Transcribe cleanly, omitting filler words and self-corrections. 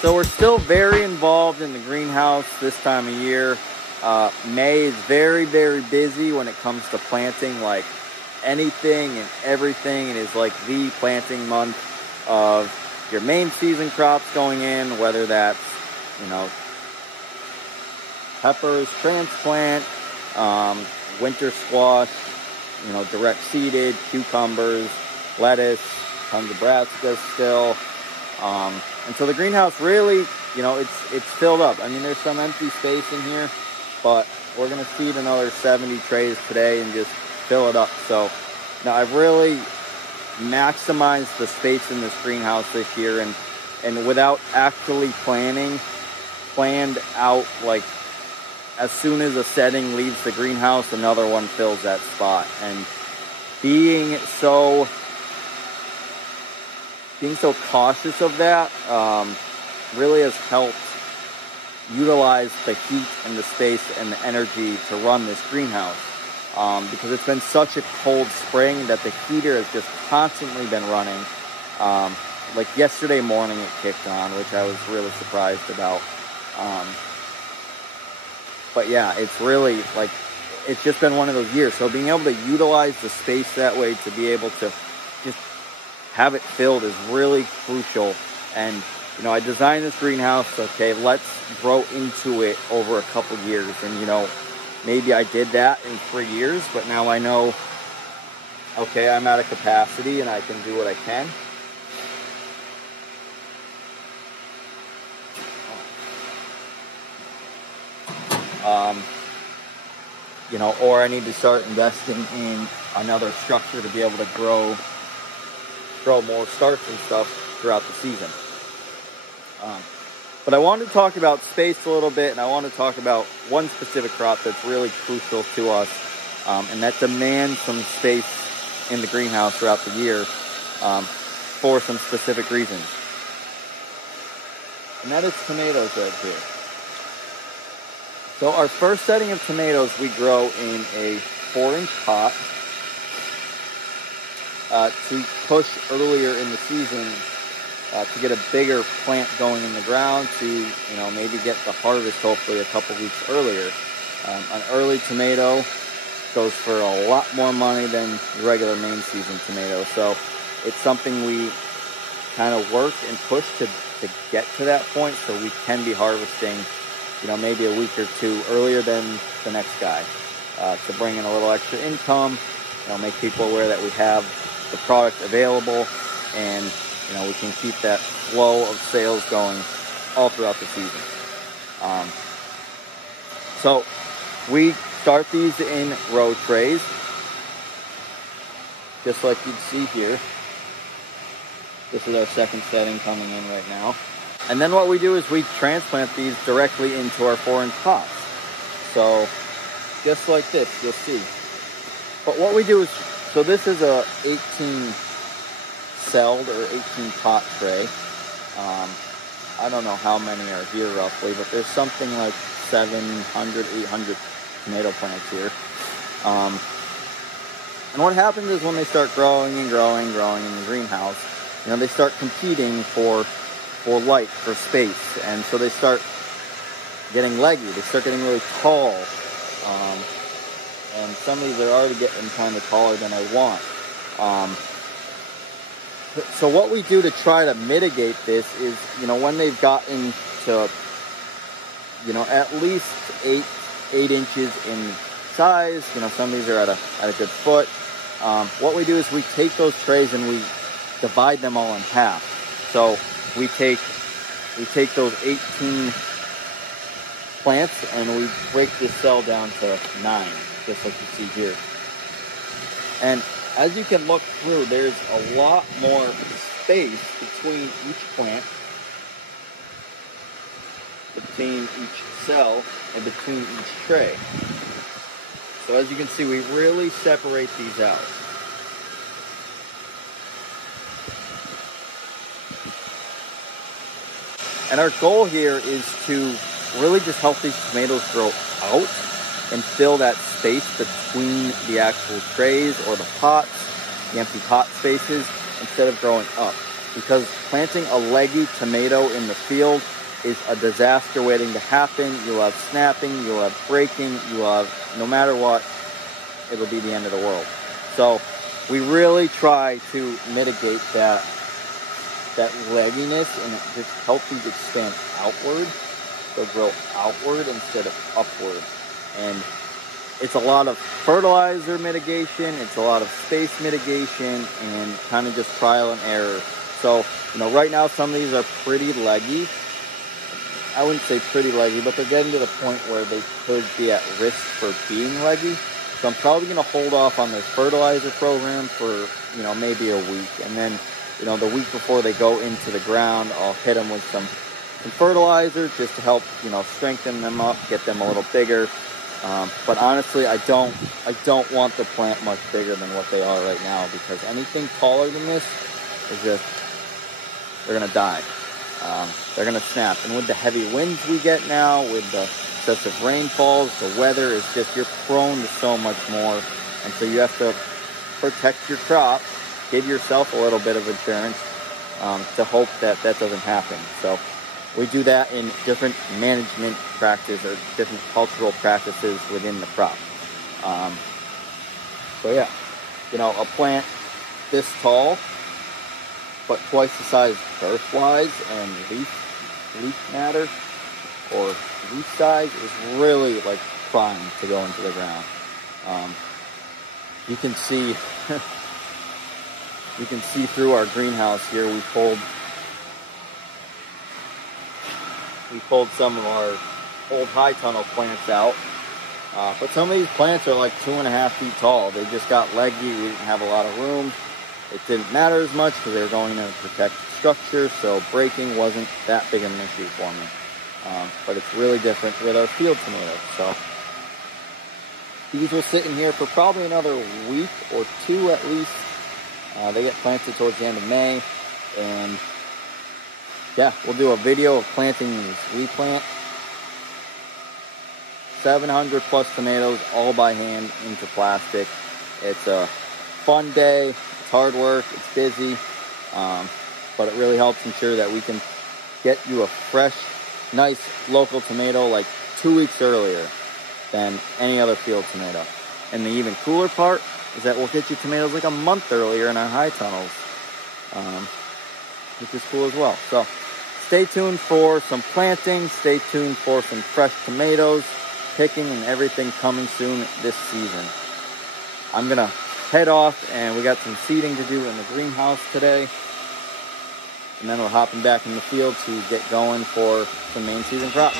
So we're still very involved in the greenhouse this time of year. May is very, very busy when it comes to planting, like anything and everything. It is like the planting month of your main season crops going in, whether that's, peppers, transplant, winter squash, direct seeded, cucumbers, lettuce, tons of brassicas still. And so the greenhouse really, it's filled up. I mean, there's some empty space in here, but we're going to seed another 70 trays today and just fill it up. So now I've really maximized the space in this greenhouse this year, and without actually planned out, like as soon as a setting leaves the greenhouse, another one fills that spot. And being so cautious of that really has helped utilize the heat and the space and the energy to run this greenhouse, because it's been such a cold spring that the heater has just constantly been running. Like yesterday morning it kicked on, which I was really surprised about. But yeah, it's really like, it's just been one of those years. So being able to utilize the space that way, to be able to just have it filled, is really crucial. And I designed this greenhouse, okay, let's grow into it over a couple years. And maybe I did that in 3 years, but now I know, okay, I'm at a capacity and I can do what I can. Or I need to start investing in another structure to be able to grow more starch and stuff throughout the season. But I wanted to talk about space a little bit, and I want to talk about one specific crop that's really crucial to us, and that demands some space in the greenhouse throughout the year for some specific reasons. And that is tomatoes right here. So our first setting of tomatoes we grow in a 4-inch pot to push earlier in the season, to get a bigger plant going in the ground, to maybe get the harvest hopefully a couple weeks earlier. An early tomato goes for a lot more money than regular main season tomato, so it's something we kind of work and push to get to that point, so we can be harvesting maybe a week or two earlier than the next guy, to bring in a little extra income, make people aware that we have the product available, and we can keep that flow of sales going all throughout the season. So we start these in row trays, just like you'd see here. This is our second setting coming in right now. And then what we do is we transplant these directly into our 4-inch pots. So just like this, you'll see. But what we do is, so this is a 18 celled or 18 pot tray. I don't know how many are here roughly, but there's something like 700, 800 tomato plants here. And what happens is when they start growing and growing in the greenhouse, they start competing for light, for space, and so they start getting leggy, they start getting really tall, and some of these are already getting kind of taller than I want. So what we do to try to mitigate this is, when they've gotten to, at least 8 inches in size, some of these are at a good foot, what we do is we take those trays and we divide them all in half. So we take those 18 plants and we break this cell down to 9, just like you see here. And as you can look through, there's a lot more space between each plant, between each cell, and between each tray. So as you can see, we really separate these out. And our goal here is to really just help these tomatoes grow out and fill that space between the actual trays or the pots, the empty pot spaces, instead of growing up. because planting a leggy tomato in the field is a disaster waiting to happen. You'll have snapping, you'll have breaking, you'll have, no matter what, it'll be the end of the world. So we really try to mitigate that legginess and just help these expand outward. They'll grow outward instead of upward. And it's a lot of fertilizer mitigation, it's a lot of space mitigation, and kind of just trial and error. So, right now some of these are pretty leggy. I wouldn't say pretty leggy, but they're getting to the point where they could be at risk for being leggy. So I'm probably going to hold off on their fertilizer program for, maybe a week. And then, the week before they go into the ground, I'll hit them with some fertilizer just to help, strengthen them up, get them a little bigger. But honestly, I don't want the plant much bigger than what they are right now, because anything taller than this is just, they're going to die. They're going to snap. And with the heavy winds we get now, with the excessive rainfalls, the weather is just, you're prone to so much more. And so you have to protect your crop, give yourself a little bit of insurance to hope that doesn't happen. So we do that in different management practices or different cultural practices within the crop. So yeah, a plant this tall, but twice the size girth-wise and leaf matter or leaf size is really like prime to go into the ground. You can see through our greenhouse here. We pulled some of our old high tunnel plants out, but some of these plants are like 2.5 feet tall. They just got leggy. We didn't have a lot of room. It didn't matter as much because they were going to protect the structure, so breaking wasn't that big of an issue for me. But it's really different with our field tomatoes. So these will sit in here for probably another week or two at least. They get planted towards the end of May, and yeah, we'll do a video of planting these. We plant 700 plus tomatoes all by hand into plastic. It's a fun day. It's hard work. It's busy, but it really helps ensure that we can get you a fresh, nice local tomato like 2 weeks earlier than any other field tomato. And the even cooler part is that we'll get you tomatoes like a month earlier in our high tunnels, which is cool as well. So stay tuned for some planting. Stay tuned for some fresh tomatoes, picking, and everything coming soon this season. I'm going to head off, and we got some seeding to do in the greenhouse today. And then we're hopping back in the field to get going for some main season crops.